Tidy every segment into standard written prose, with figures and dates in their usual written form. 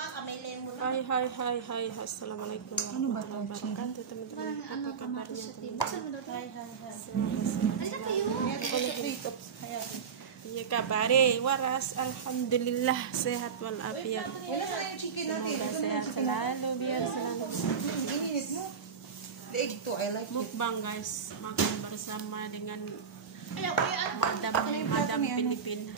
Hai. Assalamualaikum warahmatullahi wabarakatuh, teman-teman. Apa kabarnya, teman-teman? Iya kabar waras, alhamdulillah sehat walafiat. Semoga sehat selalu, biar selalu. Mukbang guys, makan bersama dengan madam Filipina.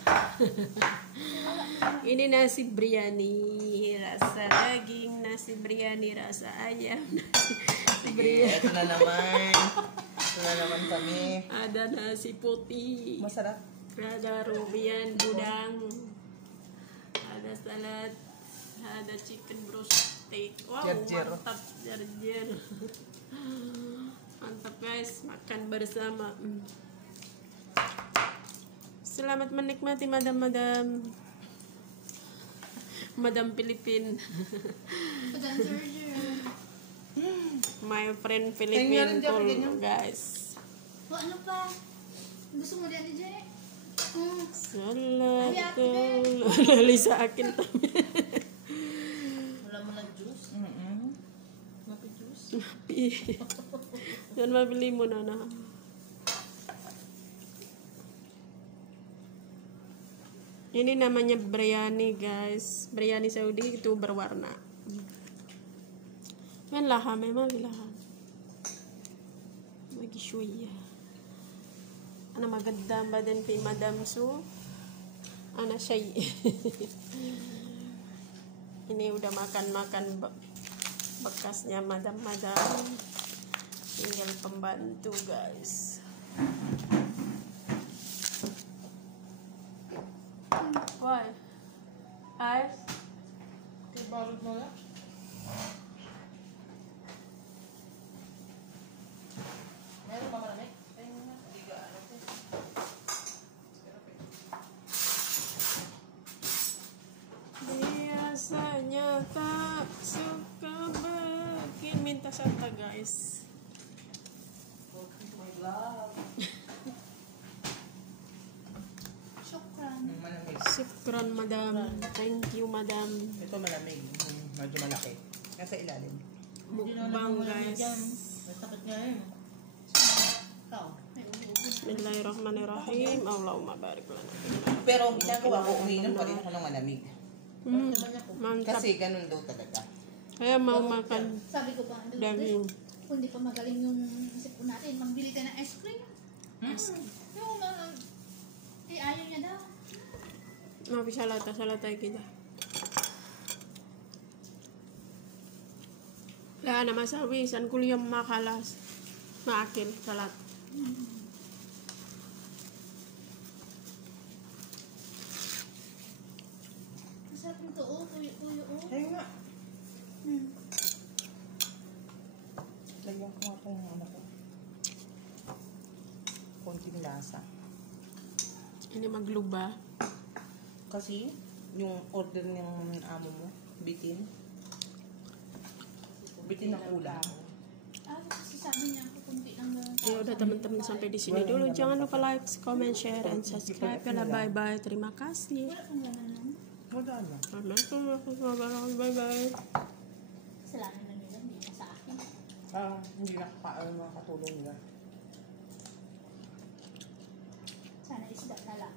Ini nasi biryani rasa daging, nasi biryani rasa ayam, nasi biryani. Ito na naman kami. Ada nasi putih. Masarap. Ada rubian udang. Ada salad. Ada chicken broasted. Wow, Jer-jer. mantap jer-jer. Mantap guys, makan bersama. Selamat menikmati madam Filipin. My friend Filipin call guys. Ano pa? Gusto mo din dyan Salat lali sa akin tabi. Wala mo lang juice? Mapi juice? Mapi. Yan mabili mo na. Ini namanya biryani guys. Biryani Saudi itu berwarna. Yan laham, memang laham. Lagi syuya. Ana maganda badan fi Madam Su. Ana syai. Ini udah makan bekasnya Madam. Tinggal pembantu guys. Why? Ice? Ibalot mo na? Meron ba malamig? Biasanya tak suka bikin minta santa guys. My love. Malamig. Syukran madam. Thank you madam. Ito malamig. Medyo malaki. Nasa ilalim. Mukbang guys. Masakit nga yun. Bismillahirrahmanirrahim. Allahumma barik lana. Pero ang ginagawa ko, uminom pa rin ako ng malamig. Mantap. Kasi ganun daw talaga. Kaya mau makan Sabi ko pa, daging. kung di pa magaling yung sipon natin, magbili tayo ng ice cream. Yung ayaw niya daw. Mau salata kita. Lah na masawi san kuliah makalas. Maakil salat. Masarap nito, tuyo-tuyo. Kaya nga. Lagyan ko nga itong ano ko. Konting lasa. Ini magluba. Kasi, yung order ng amo mo, bitin. Bitin ng ulam. Kasi sabi niya, kunti lang daw. Ya udah teman-teman sampai di sini dulu. Jangan lupa like, comment, share, and subscribe. Ya bye bye. Terima kasih. Wala kang laman nun. Wala na. Bye bye. Kasalanan na nila, hindi na sa akin. Hindi nakakaalam mga katulong nila. Sana isda na lang.